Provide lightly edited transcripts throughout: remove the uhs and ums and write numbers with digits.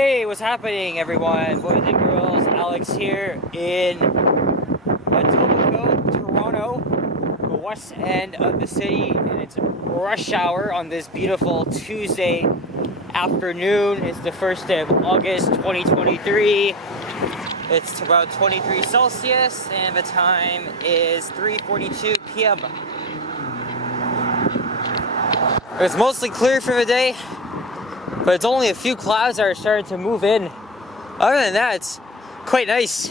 Hey, what's happening, everyone? Boys and girls, Alex here in Etobicoke, Toronto, the west end of the city, and it's rush hour on this beautiful Tuesday afternoon. It's the 1st day of August 2023. It's about 23 Celsius, and the time is 3:42 p.m. It's mostly clear for the day, but it's only a few clouds that are starting to move in. Other than that, it's quite nice.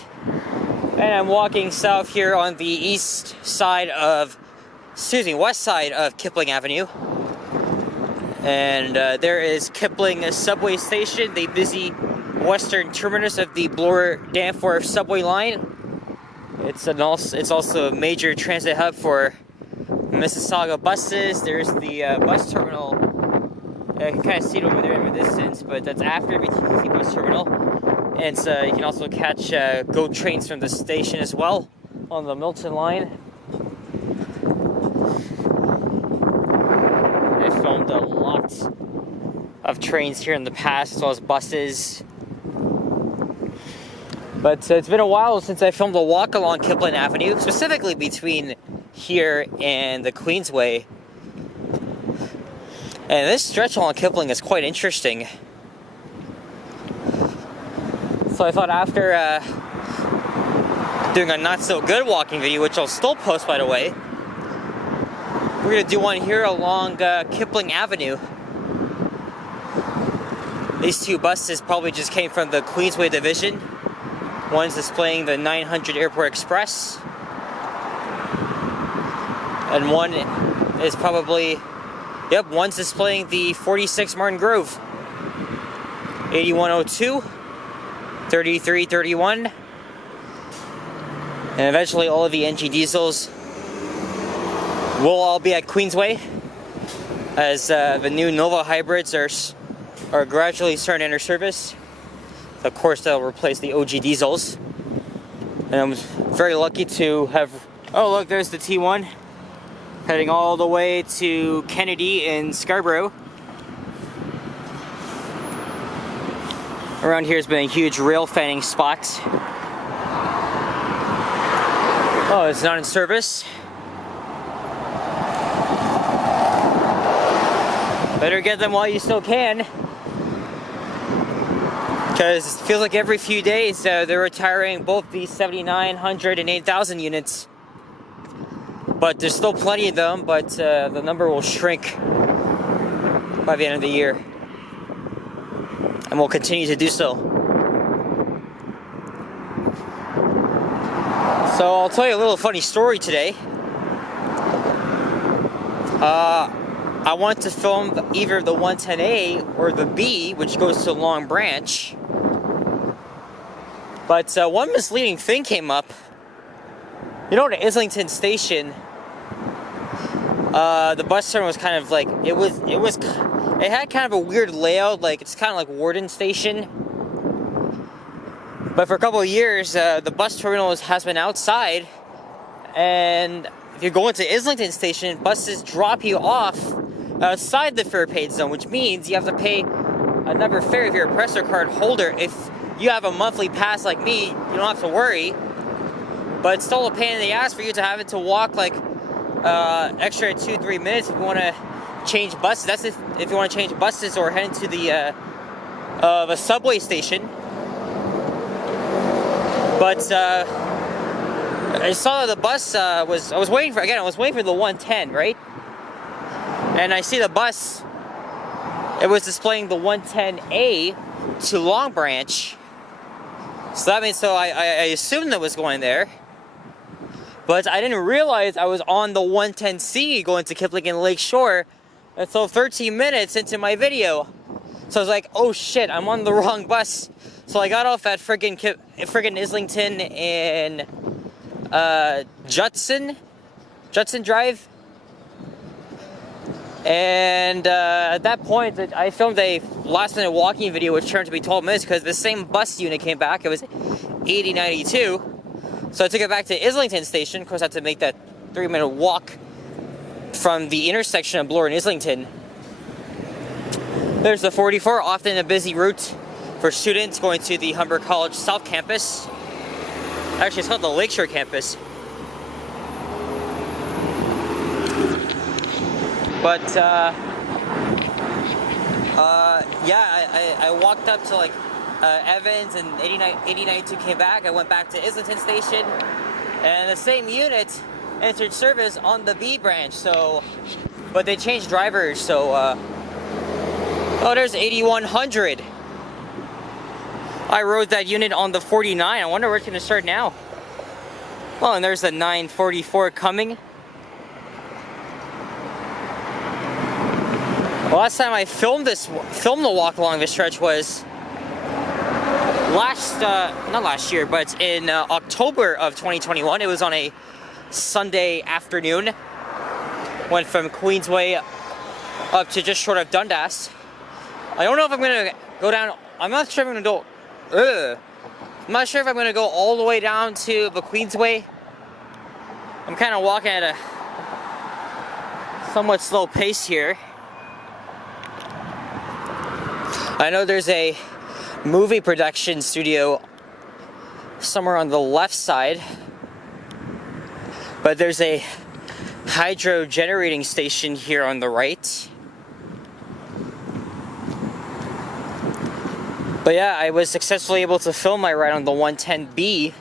And I'm walking south here on the west side of Kipling Avenue. And there is Kipling subway station, the busy western terminus of the Bloor-Danforth subway line. It's also a major transit hub for Mississauga buses. There's the bus terminal. I can kind of see it over there in the distance, but that's after BTC bus terminal. And you can also catch GO trains from the station as well on the Milton line. I filmed a lot of trains here in the past, as well as buses. But it's been a while since I filmed a walk along Kipling Avenue, specifically between here and the Queensway. And this stretch along Kipling is quite interesting. So I thought after doing a not so good walking video, which I'll still post by the way, we're gonna do one here along Kipling Avenue. These two buses probably just came from the Queensway division. One's displaying the 900 Airport Express, and one is probably, one's displaying the 46 Martin Grove. 8102, 3331, and eventually all of the NG diesels will all be at Queensway, as the new Nova hybrids are gradually starting to enter service. Of course, they'll replace the OG diesels. And I'm very lucky to have, oh look, there's the T1 heading all the way to Kennedy in Scarborough. Around here has been a huge rail fanning spot. Oh, it's not in service. Better get them while you still can, because it feels like every few days they're retiring both the 7,900 and 8,000 units. But there's still plenty of them, but the number will shrink by the end of the year. And will continue to do so. So I'll tell you a little funny story today. I want to film either the 110A or the B, which goes to Long Branch. But one misleading thing came up. You know, at Islington Station, the bus terminal was kind of like, it had kind of a weird layout, like it's kind of like Warden Station. But for a couple of years, the bus terminal has been outside, and if you're going to Islington Station, buses drop you off outside the fare paid zone, which means you have to pay another fare if you're a Presser card holder. If you have a monthly pass like me, you don't have to worry. But it's still a pain in the ass for you to have it to walk like extra 2-3 minutes if you want to change buses. That's if you want to change buses or head into the subway station. But I saw that the bus I was waiting for the 110, right? And I see the bus, it was displaying the 110A to Long Branch. So that means, I assumed it was going there. But I didn't realize I was on the 110C going to Kipling and Lakeshore until 13 minutes into my video. So I was like, oh shit, I'm on the wrong bus. So I got off at friggin' Islington and Judson Drive. And at that point, I filmed a last-minute walking video, which turned to be 12 minutes because the same bus unit came back. It was 8092. So I took it back to Islington Station. Of course, I had to make that 3-minute walk from the intersection of Bloor and Islington. There's the 44, often a busy route for students going to the Humber College South Campus. Actually, it's called the Lakeshore Campus. But yeah, I walked up to like Evans, and 8092 came back. I went back to Islington Station, and the same unit entered service on the B branch. So, but they changed drivers. So, oh, there's 8100. I rode that unit on the 49. I wonder where it's gonna start now. Oh, and there's the 944 coming. The last time I filmed the walk along this stretch was not last year, but in October of 2021. It was on a Sunday afternoon. Went from Queensway up to just short of Dundas. I don't know if I'm gonna go down. I'm not sure if I'm gonna go. I'm not sure if I'm gonna go all the way down to the Queensway. I'm kind of walking at a somewhat slow pace here. I know there's a movie production studio somewhere on the left side, but there's a hydro generating station here on the right. But yeah, I was successfully able to film my ride on the 110B,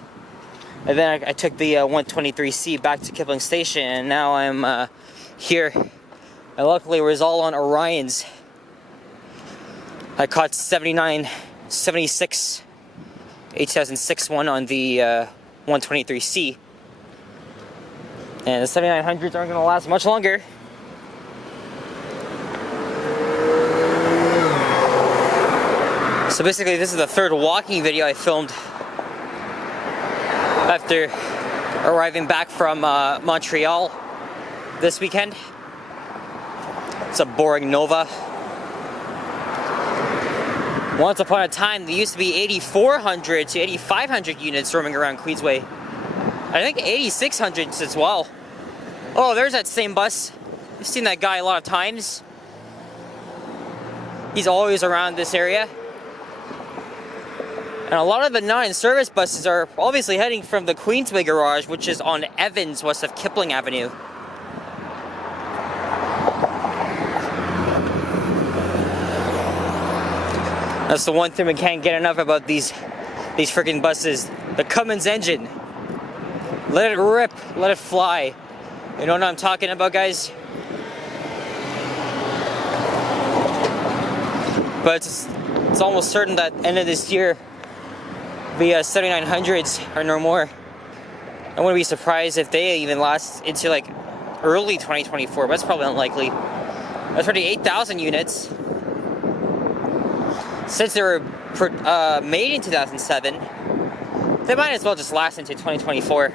and then I took the 123C back to Kipling Station, and now I'm here. And luckily it was all on Orion's. I caught 76, 8006 one on the 123C. And the 7900s aren't going to last much longer. So basically this is the third walking video I filmed after arriving back from Montreal this weekend. It's a boring Nova. Once upon a time, there used to be 8,400 to 8,500 units roaming around Queensway. I think 8,600s as well. Oh, there's that same bus. I've seen that guy a lot of times. He's always around this area. And a lot of the 9 service buses are obviously heading from the Queensway garage, which is on Evans, west of Kipling Avenue. That's the one thing we can't get enough about these freaking buses. The Cummins engine. Let it rip, let it fly. You know what I'm talking about, guys? But it's almost certain that end of this year, the 7900s are no more. I wouldn't be surprised if they even last into like early 2024, but that's probably unlikely. That's already 8,000 units. Since they were made in 2007, they might as well just last into 2024.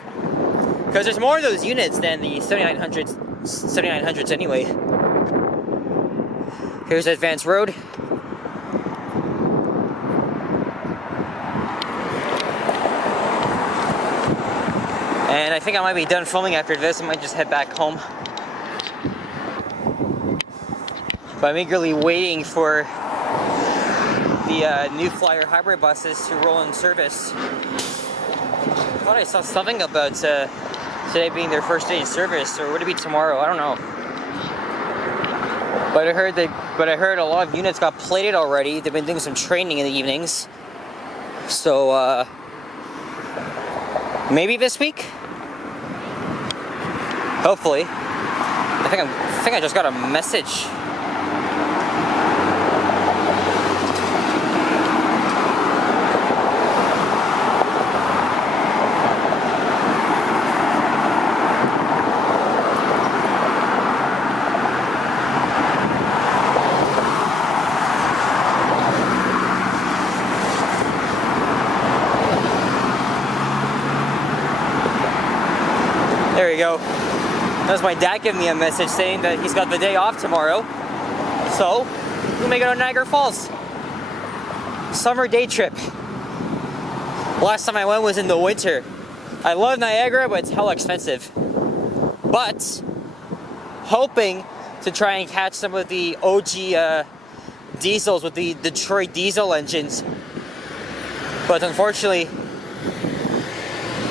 Because there's more of those units than the 7900s anyway. Here's Advance Road. And I think I might be done filming after this. I might just head back home. But I'm eagerly waiting for the New Flyer hybrid buses to roll in service. I thought I saw something about today being their first day in service, or would it be tomorrow? I don't know. But I heard a lot of units got plated already. They've been doing some training in the evenings. So maybe this week? Hopefully. I think I just got a message. There you go. That was my dad giving me a message saying that he's got the day off tomorrow. So, we'll make it on Niagara Falls. Summer day trip. Last time I went was in the winter. I love Niagara, but it's hella expensive. But, hoping to try and catch some of the OG diesels with the Detroit diesel engines But unfortunately,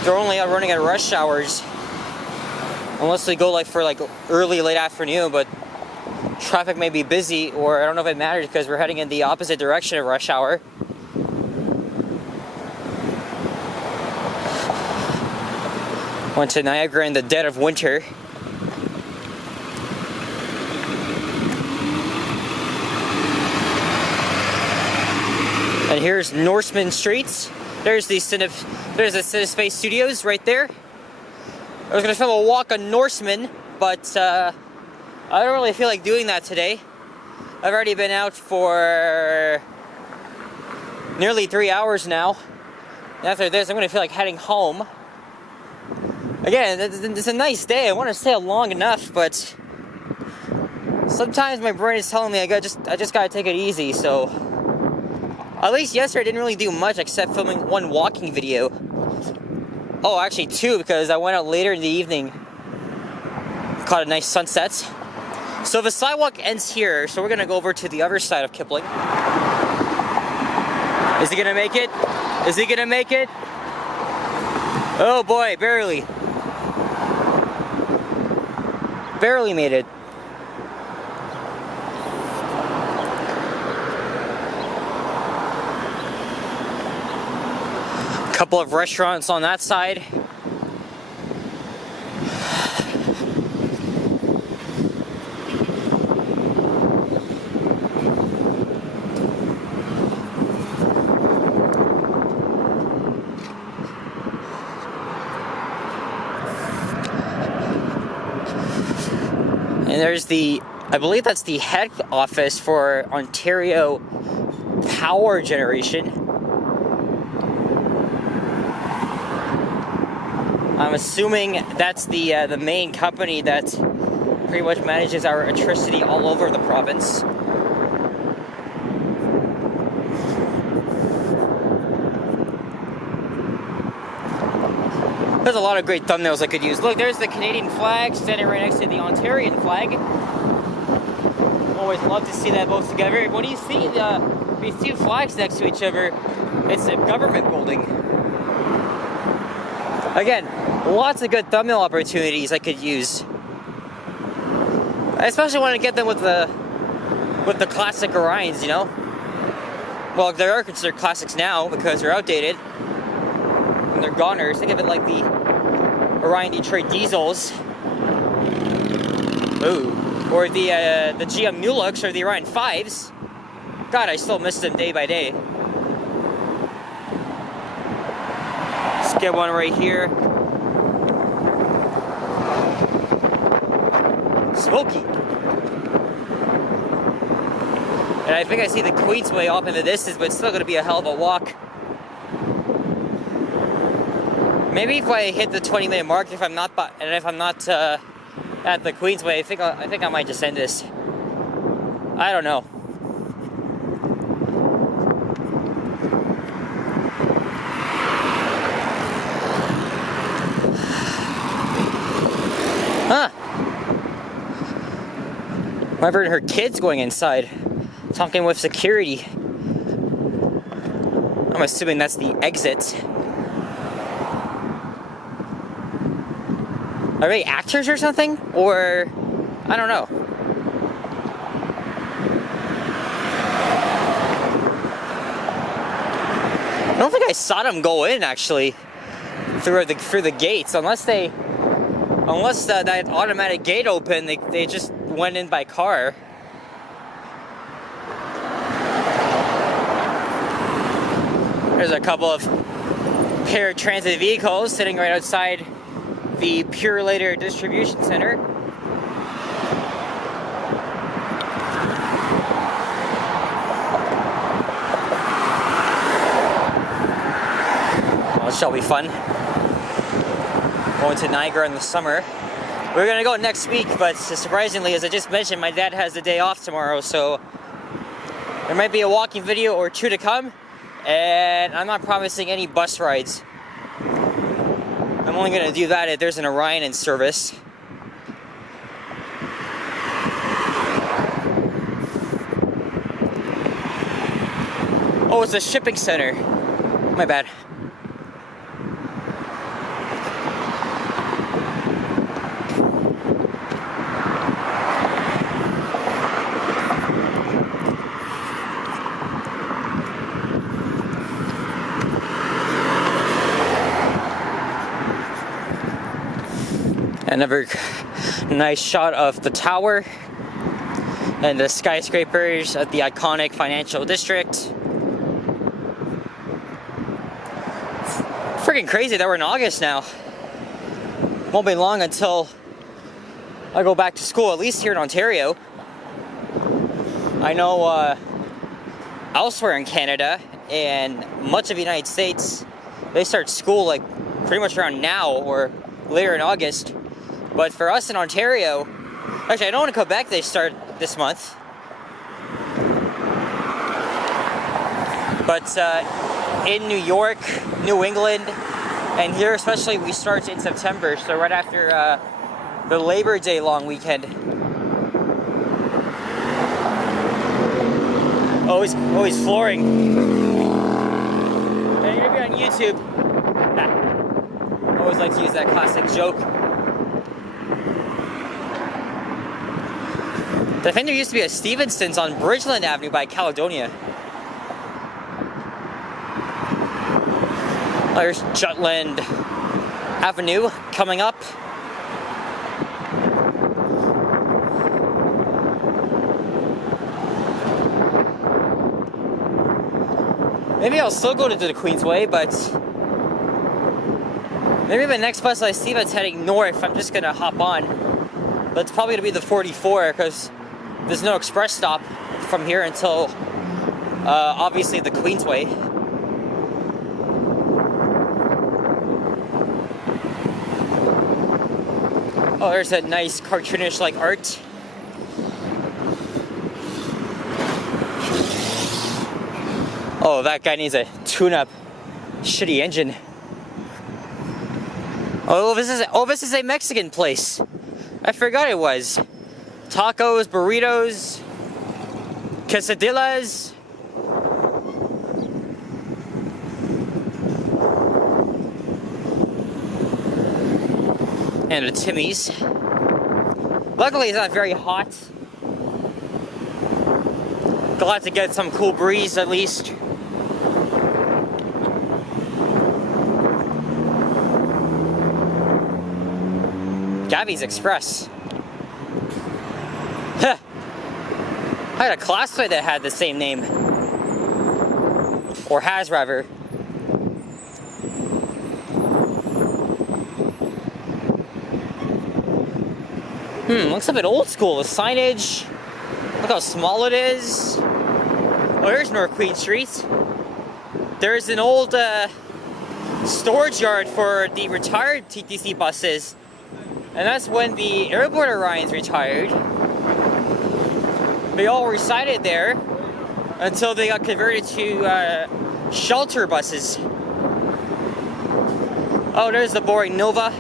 they're only out running at rush hours. Unless they go like for like early, late afternoon, but traffic may be busy, or I don't know if it matters because we're heading in the opposite direction of rush hour. Went to Niagara in the dead of winter. And here's Norseman Streets. There's the Cinespace Studios right there. I was gonna film a walk on Norseman, but I don't really feel like doing that today. I've already been out for nearly 3 hours now. And after this, I'm gonna feel like heading home. Again, it's a nice day. I want to stay out long enough, but sometimes my brain is telling me I just gotta take it easy. So at least yesterday I didn't really do much except filming one walking video. Oh, actually 2, because I went out later in the evening, caught a nice sunset. So the sidewalk ends here, so we're gonna go over to the other side of Kipling. Is he gonna make it? Is he gonna make it? Oh boy, barely. Barely made it. Couple of restaurants on that side. And there's I believe that's the head office for Ontario Power Generation. I'm assuming that's the main company that pretty much manages our electricity all over the province. There's a lot of great thumbnails I could use. Look, there's the Canadian flag standing right next to the Ontarian flag. Always love to see that both together. When you see these two flags next to each other, it's a government building. Again, lots of good thumbnail opportunities I could use. I especially want to get them with the classic Orions, you know? Well, they are considered classics now because they're outdated. And they're goners. Think of it like the Orion Detroit Diesels. Ooh. Or the GM New Looks or the Orion 5s. God, I still miss them day by day. Let's get one right here. Smoky. And I think I see the Queensway off in the distance, but it's still going to be a hell of a walk. Maybe if I hit the 20-minute mark, if I'm not at the Queensway, I think I might just end this. I don't know. Huh. I've heard her kids going inside, talking with security. I'm assuming that's the exit. Are they actors or something? Or, I don't know. I don't think I saw them go in actually through the gates, unless that automatic gate opened. They just went in by car. There's a couple of paratransit vehicles sitting right outside the Purelator Distribution Center. Well, it shall be fun. Going to Niagara in the summer. We're gonna go next week, but surprisingly, as I just mentioned, my dad has the day off tomorrow, so there might be a walking video or 2 to come, and I'm not promising any bus rides. I'm only going to do that if there's an Orion in service. Oh, it's a shipping center. My bad. Another nice shot of the tower and the skyscrapers at the iconic financial district. Freaking crazy that we're in August now. Won't be long until I go back to school, at least here in Ontario. I know elsewhere in Canada and much of the United States, they start school like pretty much around now or later in August. But for us in Ontario, actually I know in Quebec they start this month. But in New York, New England, and here especially we start in September, so right after the Labor Day long weekend. Always flooring. And you're gonna be on YouTube. Nah. I always like to use that classic joke. I think there used to be a Stevenson's on Bridgeland Avenue by Caledonia. There's Jutland Avenue coming up. Maybe I'll still go to the Queensway, but maybe the next bus I see that's heading north, I'm just gonna hop on. But it's probably gonna be the 44 because there's no express stop from here until obviously the Queensway. Oh, there's that nice cartoonish-like art. Oh, that guy needs a tune-up. Shitty engine. Oh, this is a Mexican place. I forgot it was. Tacos, burritos, quesadillas. And a Timmy's. Luckily it's not very hot. Glad to get some cool breeze at least. Gabby's Express. Huh. I had a classmate that had the same name. Or has, rather. Looks a bit old school. The signage. Look how small it is. Oh, here's North Queen Street. There's an old storage yard for the retired TTC buses. And that's when the airport Orions retired. They all resided there until they got converted to shelter buses. Oh, there's the boring Nova.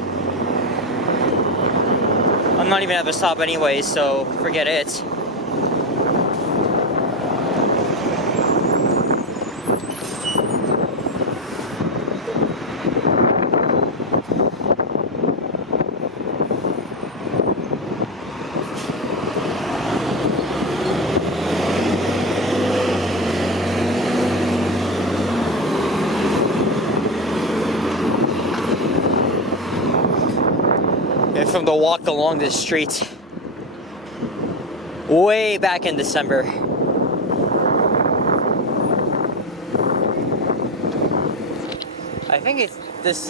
I'm not even at the stop anyway, so forget it. From the walk along this street way back in December. I think it's this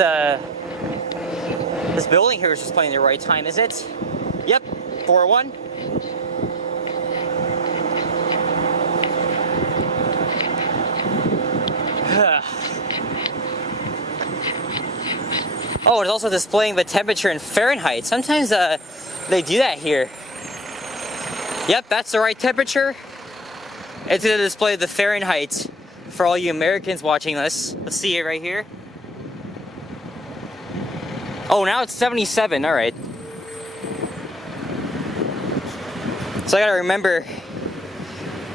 this building here is just playing the right time, is it? Yep, 401. Oh, it's also displaying the temperature in Fahrenheit. Sometimes they do that here. Yep, that's the right temperature. It's going to display the Fahrenheit for all you Americans watching this. Let's see it right here. Oh, now it's 77. All right. So I got to remember,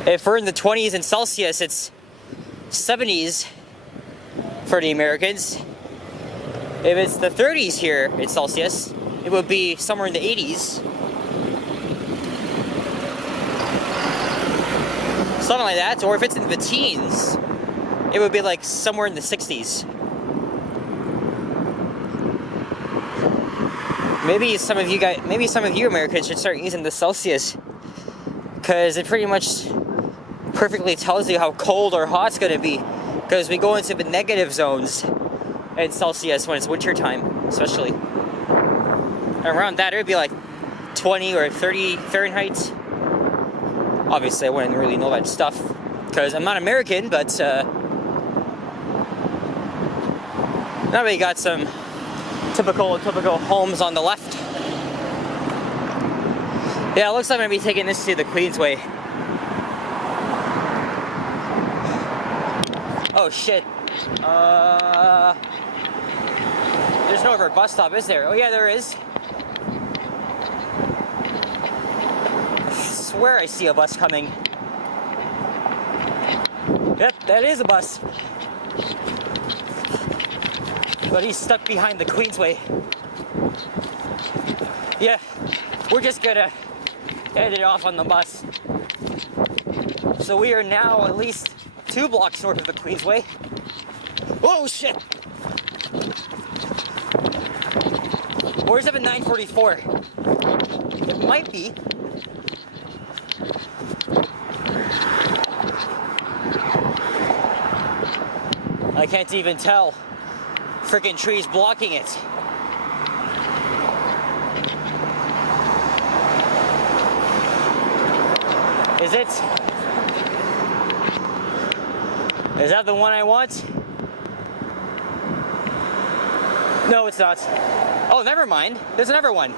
if we're in the 20s in Celsius, it's 70s for the Americans. If it's the 30s here in Celsius, it would be somewhere in the 80s. Something like that. Or if it's in the teens, it would be like somewhere in the 60s. Maybe some of you Americans should start using the Celsius, because it pretty much perfectly tells you how cold or hot it's going to be, because we go into the negative zones in Celsius when it's winter time, especially. Around that, it would be like 20 or 30 Fahrenheit. Obviously, I wouldn't really know that stuff, because I'm not American, but now we got some typical homes on the left. Yeah, it looks like I'm going to be taking this to the Queensway. Oh shit. There's no other bus stop, is there? Oh yeah, there is. I swear I see a bus coming. Yep, that is a bus. But he's stuck behind the Queensway. Yeah, we're just gonna end it off on the bus. So we are now at least 2 blocks north of the Queensway. Oh shit! Or is it a 944? It might be. I can't even tell. Freaking trees blocking it. Is it? Is that the one I want? No, it's not. Oh, never mind. There's another one.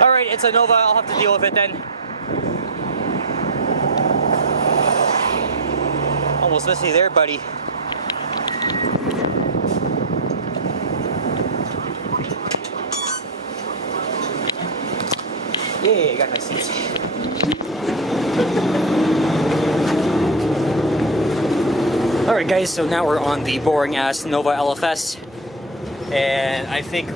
Alright, it's a Nova. I'll have to deal with it then. Almost missed me there, buddy. Yeah, got my seats. Alright guys, so now we're on the boring ass Nova LFS, and I think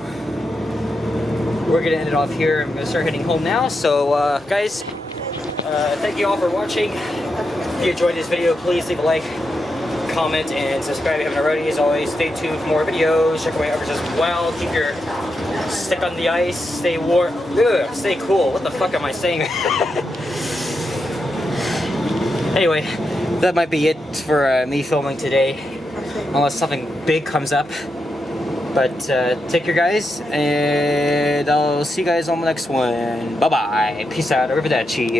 we're gonna end it off here. I'm gonna start heading home now. So guys, thank you all for watching. If you enjoyed this video, please leave a like, comment, and subscribe if you haven't already. As always, stay tuned for more videos. Check out my others as well. Keep your stick on the ice, stay warm, stay cool. What the fuck am I saying? Anyway, that might be it for me filming today, unless something big comes up. But take care guys, and I'll see you guys on the next one. Bye bye, peace out, arrivederci.